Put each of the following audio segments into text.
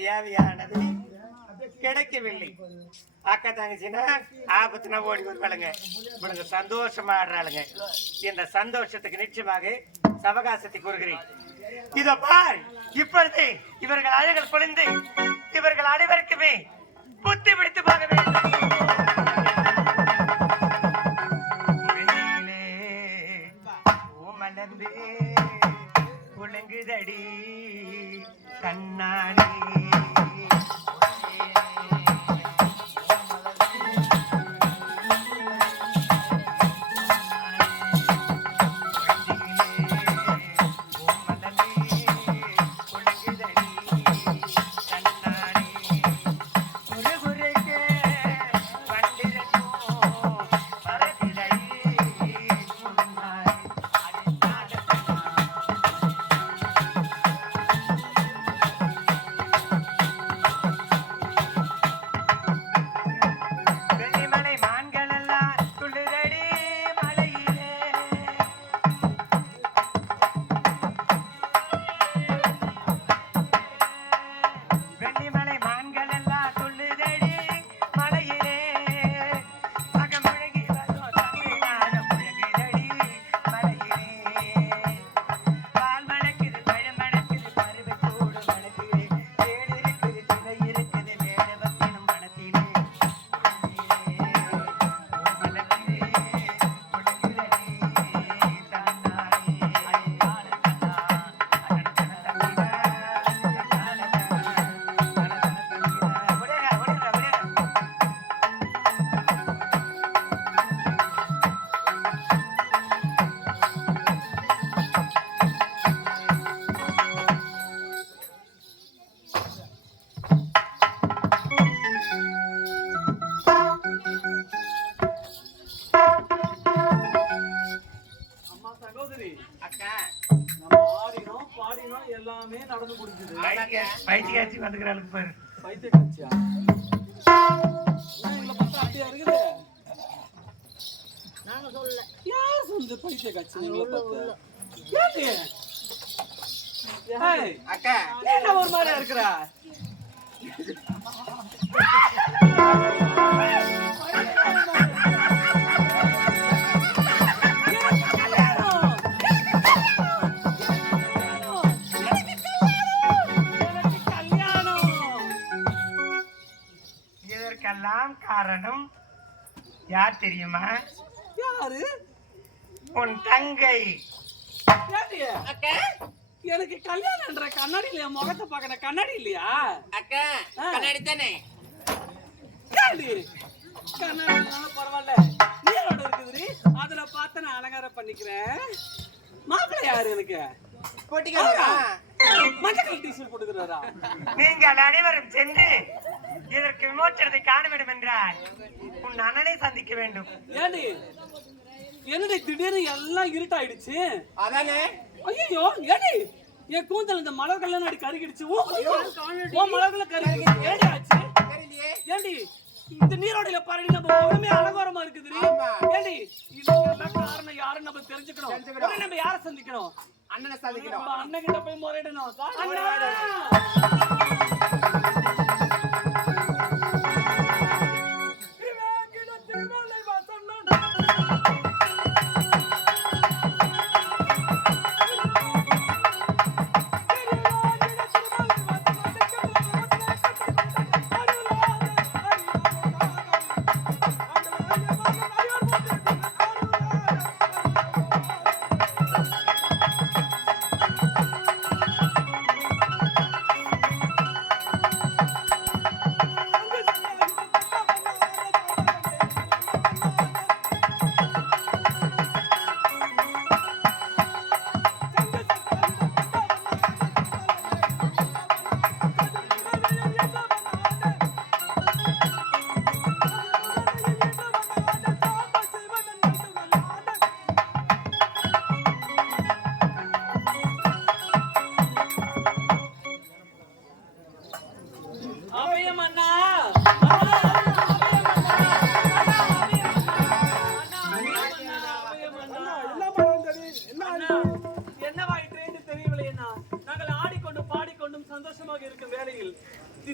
தேவையானது கிடைக்கவில்லை. அக்கா தங்கச்சின்னா ஆபத்துனா ஓடி வருவாளுங்க. இவனுங்க சந்தோஷமா ஆடுறாளுங்க. இந்த சந்தோஷத்துக்கு நிச்சயமாக சவகாசத்தை கூறுகிறேன். இதோ பார் இப்பொழுது இவர்கள் அழகல் பொழிந்து இவர்கள் அனைவருக்குமே புத்தி பிடித்து போக வேண்டும். உலகிலே பூமலர்ந்து கண்ணாடி. சொல்லுது பைத்திய காட்சி பார்த்து? ஏய், அக்கா. ஒரு மாதிரியா இருக்கிற? இதற்கெல்லாம் காரணம் யார் தெரியுமா? யாரு? உன் தங்கை? எனக்கு கல்யாணம்ன்ற கண்ணாடியில என் முகத்தை பார்க்கற கண்ணாடி இல்லையா? அக்கா கண்ணாடி தானே? கண்ணாடி பரவாயில்ல. நீரோட இருக்குதுடி? அதுல பார்த்து நான் அலங்காரம் பண்ணிக்கிறேன். மாப்பிள்ளை யாரு எனக்கு? நீங்கள் அனைவரும் சென்று இதற்கு விமோச்சனத்தை காண வேண்டும் என்றால் உன் அண்ணனை சந்திக்க வேண்டும். என்னடி திடீர்னு எல்லாம் இருட்டாயிடுச்சு? அதானே? ஐயோ ஏடி? என் கூந்தல் இந்த மலர்கள்லாம் அடி கருகிடுச்சு. ஓ ஓ மலர்கள் கருகிடுச்சு. ஏடி ஆச்சு? இந்த நீரோடையில பாருடி நம்ம முகமே அலங்கோரமா இருக்குது ஆமா. ஏண்டி இதுக்கெல்லாம் காரணம் யாருன்னு நம்ம தெரிஞ்சுக்கணும். நம்ம யாரை சந்திக்கணும்? அண்ணனை நம்ம அண்ணன் கிட்ட போய் முறையிடணும். அண்ணா!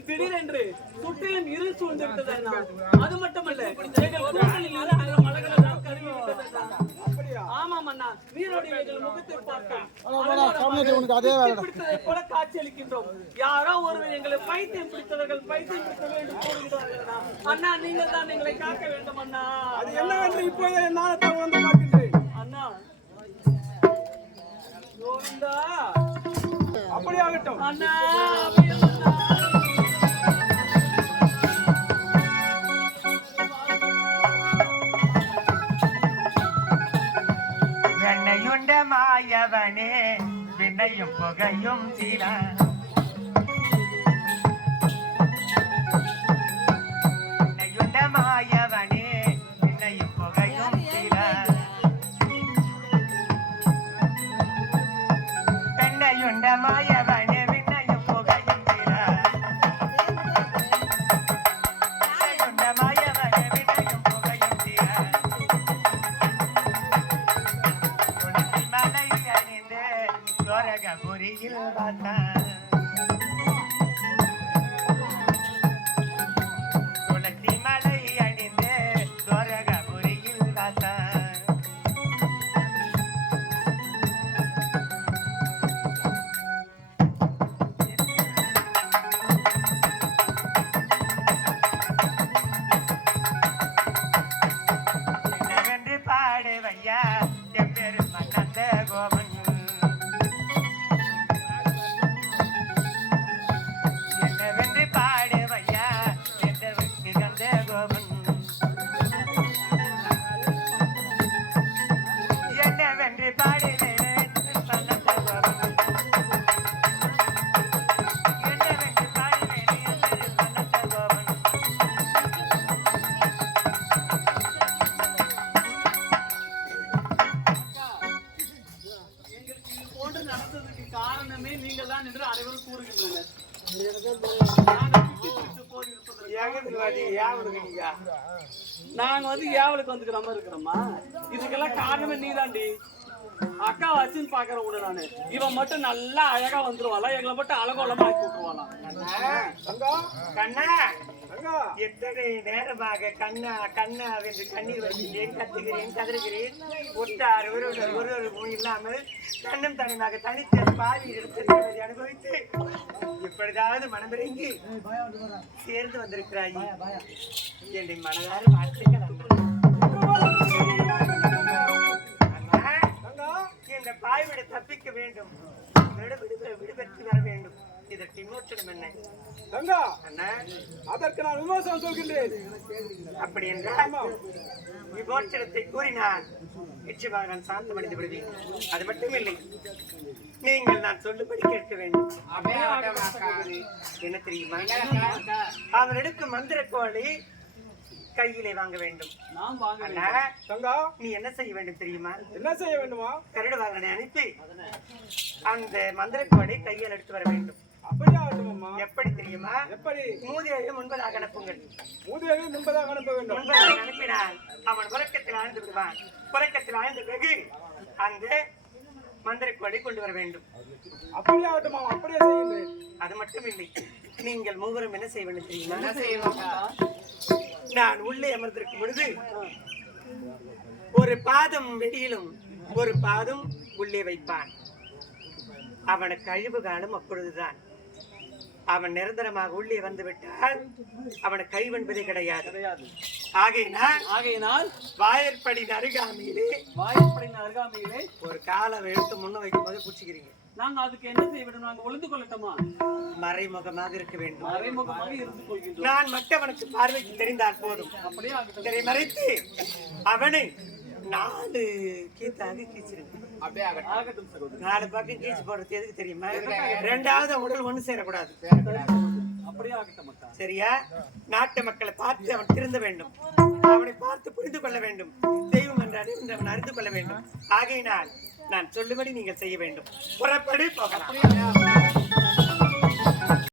விட்டது அண்ணா. அது மட்டுமல்ல எங்கள் கூட்டணியில் இருக்கிற மலைகளை தான் கருவி விட்டது. ஆமாம் அண்ணா நீரோடி எங்கள் முகத்தை பார்த்தோம் பிடித்ததை போல காட்சியளிக்கின்றோம். யாரோ ஒருவர் எங்களை பைத்தியம் பிடித்தவர்கள் பைத்தியம் பிடித்தவர்கள் என்று கூறுகிறார்கள் அண்ணா. நீங்கள் தான் எங்களை காக்க வேண்டும் அண்ணா. அது என்னவென்று இப்போதே நான் தான் வந்து பார்க்கின்றேன் அண்ணா. கோவிந்தா. அப்படியாகட்டும். அண்ணா அபயம் மாயவனே விண்ணையும் புகையும் சில வெண்ணையுண்ட மாயவனே விண்ணையும் புகையும் சில பெண்ணையுண்ட மாய காரணமே நீங்கள் தான் என்று அனைவரும் கூறுகின்றனர். நாங்க வந்து ஏவலுக்கு வந்துக்கிற மாதிரி இருக்கிறோமா இதுக்கெல்லாம் காரணமே நீதாண்டி. அக்கா வச்சுன்னு பாக்குற உடனே நானு. இவன் மட்டும் நல்லா அழகா வந்துருவாளா? எங்களை மட்டும் அழகோலமா ஆக்கி விட்டுருவாளாம் கண்ணா. எத்தனை நேரமாக கண்ணா கண்ணா என்று கண்ணீர் வருகிறேன் கத்துகிறேன் கதறுகிறேன்? ஒட்டார் ஒருவர் ஒருவர் முன் இல்லாமல் கண்ணும் தனிமாக தனித்த பாவி எடுத்திருக்கிறதை அனுபவித்து இப்பொழுதாவது மனமிறங்கி சேர்ந்து வந்திருக்கிறாய். என்னை மனதார வாழ்த்துக்கள் இந்த பாய்விட தப்பிக்க வேண்டும். விடு விடு விடுபெற்று வர வேண்டும். இதற்கு விமோச்சனம் என்ன? அண்ணா அதற்கு நான் விமர்சனம் சொல்கின்றேன். அப்படி என்றால் விமோச்சனத்தை கூறினார் நிச்சயமாக நான் சாந்தமடைந்து விடுவேன் அது மட்டும் இல்லை நீங்கள் நான் சொல்லும்படி கேட்க வேண்டும். என்ன தெரியுமா? அவன் எடுக்கும் மந்திர கோழி கையிலே வாங்க வேண்டும். நீ என்ன செய்ய வேண்டும் தெரியுமா? என்ன செய்ய வேண்டுமா? கருடவாகனை அனுப்பி அந்த மந்திர கோழி கையில் எடுத்து வர வேண்டும். எப்படி தெரியுமா? எப்படி? மூதியை முன்பதாக அனுப்புங்கள். மூதேவி முன்பதாக அனுப்ப வேண்டும். முன்பதாக அனுப்பினால் அவன் உறக்கத்தில் ஆழ்ந்து விடுவான். உறக்கத்தில் ஆழ்ந்த பிறகு அந்த மந்திர கோழி கொண்டு வர வேண்டும். அப்படியே அது மட்டும் இல்லை. நீங்கள் மூவரும் என்ன செய்ய வேண்டும் தெரியுமா? நான் உள்ளே அமர்ந்திருக்கும் பொழுது ஒரு பாதம் வெளியிலும் ஒரு பாதம் உள்ளே வைப்பான். அவனுக்கு அழிவு காலம் அப்பொழுதுதான். அவன் நிரந்தரமாக உள்ளே வந்து விட்டால் அவனுக்கு கழிவு என்பதே கிடையாது. ஆகையினால் ஆகையினால் வாயற்படி அருகாமையிலே வாய்ப்படையின் அருகாமையிலே ஒரு காலை எடுத்து முன்ன வைக்கும் போது பிடிச்சிக்கிறீங்க நாங்க அதுக்கு என்ன செய்ய வேண்டும்? நாங்க ஒளிந்து கொள்ளட்டுமா? மறைமுகமாக இருக்க வேண்டும். மறைமுகமாக இருந்து கொள்கின்றோம். நான் மற்றவனுக்கு பார்வைக்கு தெரிந்தால் போதும். அப்படியே மறைத்து அவனை நாலு கீத்தாக சகோதரி. நாலு பக்கம் கீச்சு போடுறது எதுக்கு தெரியுமா? ரெண்டாவது உடல் ஒண்ணு சேரக்கூடாது. அப்படியே ஆகட்டும் அக்கா சரியா? நாட்டு மக்களை பார்த்து அவன் திருந்த வேண்டும். அவனை பார்த்து புரிந்து கொள்ள வேண்டும். தெய்வம் என்றாலே என்று அவன் அறிந்து கொள்ள வேண்டும். ஆகையினால் நான் சொல்லும்படி நீங்கள் செய்ய வேண்டும். புறப்படி போகலாம்.